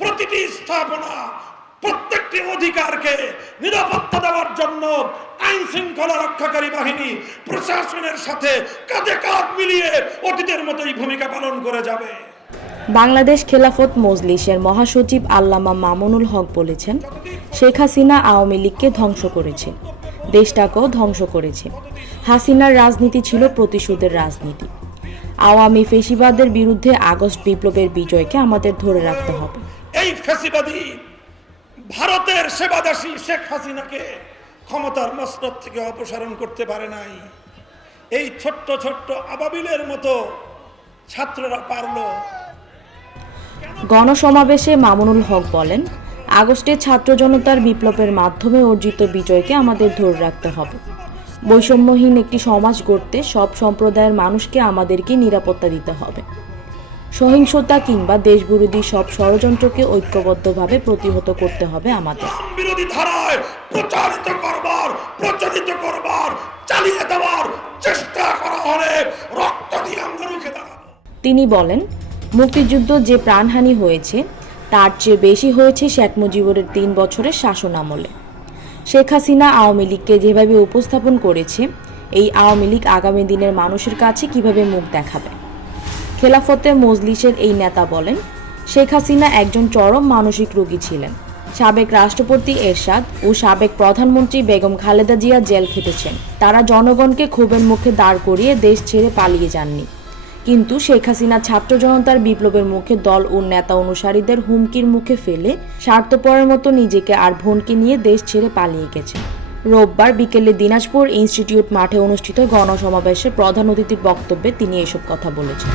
প্রতিটি স্থাপনা, প্রত্যেকটি অধিকারকে নিরাপত্তা দেওয়ার জন্য আইন শৃঙ্খলা রক্ষাকারী বাহিনী প্রশাসনের সাথে কাঁধে কাঁধ মিলিয়ে অতীতের মতোই ভূমিকা পালন করে যাবে। বাংলাদেশ খেলাফত মজলিসের মহাসচিব আল্লামা মামুনুল হক বলেছেন, শেখ হাসিনা আওয়ামী লীগকে ধ্বংস করেছে, দেশটাকেও ধ্বংস করেছে। হাসিনার রাজনীতি ছিল প্রতিশোধের রাজনীতি। আওয়ামী ফেসিবাদের বিরুদ্ধে আগস্ট বিপ্লবের বিজয়কে আমাদের ধরে রাখতে হবে। এই ফেসিবাদী ভারতের সেবাদাসী শেখ হাসিনাকে ক্ষমতার মসনদ থেকে অপসারণ করতে পারে নাই। এই ছোট্ট ছোট্ট আবাবিলের মতো ছাত্ররা পারল। গণসমাবেশে মামুনুল হক বলেন, আগস্টের ছাত্র জনতার বিপ্লবের মাধ্যমে অর্জিত বিজয়কে আমাদের ধরে রাখতে হবে। বৈষম্যহীন একটি সমাজ গড়তে সব সম্প্রদায়ের মানুষকে আমাদেরকে নিরাপত্তা দিতে হবে। সহিংসতা কিংবা দেশবিরোধী সব ষড়যন্ত্রকে ঐক্যবদ্ধভাবে প্রতিহত করতে হবে আমাদের। বিরোধী ধারায় প্রচারিত করবার চালিয়ে দেওয়ার চেষ্টা করা হলে রক্ত দিয়ে আমরা রুখে দাঁড়াবো। তিনি বলেন, মুক্তিযুদ্ধ যে প্রাণহানি হয়েছে তার চেয়ে বেশি হয়েছে শেখ মুজিবুর 3 বছরের শাসন আমলে। শেখ হাসিনা আওয়ামী লীগকে যেভাবে উপস্থাপন করেছে, এই আওয়ামী লীগ আগামী দিনের মানুষের কাছে কিভাবে মুখ দেখাবে। খেলাফতে মজলিসের এই নেতা বলেন, শেখ হাসিনা একজন চরম মানসিক রোগী ছিলেন। সাবেক রাষ্ট্রপতি এরশাদ ও সাবেক প্রধানমন্ত্রী বেগম খালেদা জিয়া জেল খেটেছেন। তারা জনগণকে ক্ষোভের মুখে দাঁড় করিয়ে দেশ ছেড়ে পালিয়ে যাননি, কিন্তু শেখ হাসিনা ছাত্র জনতার বিপ্লবের মুখে দল ও নেতা অনুসারীদের হুমকির মুখে ফেলে স্বার্থপরের মতো নিজেকে আর বোনকে নিয়ে দেশ ছেড়ে পালিয়ে গেছে। রোববার বিকেলে দিনাজপুর ইনস্টিটিউট মাঠে অনুষ্ঠিত গণসমাবেশে প্রধান অতিথির বক্তব্যে তিনি এসব কথা বলেছেন।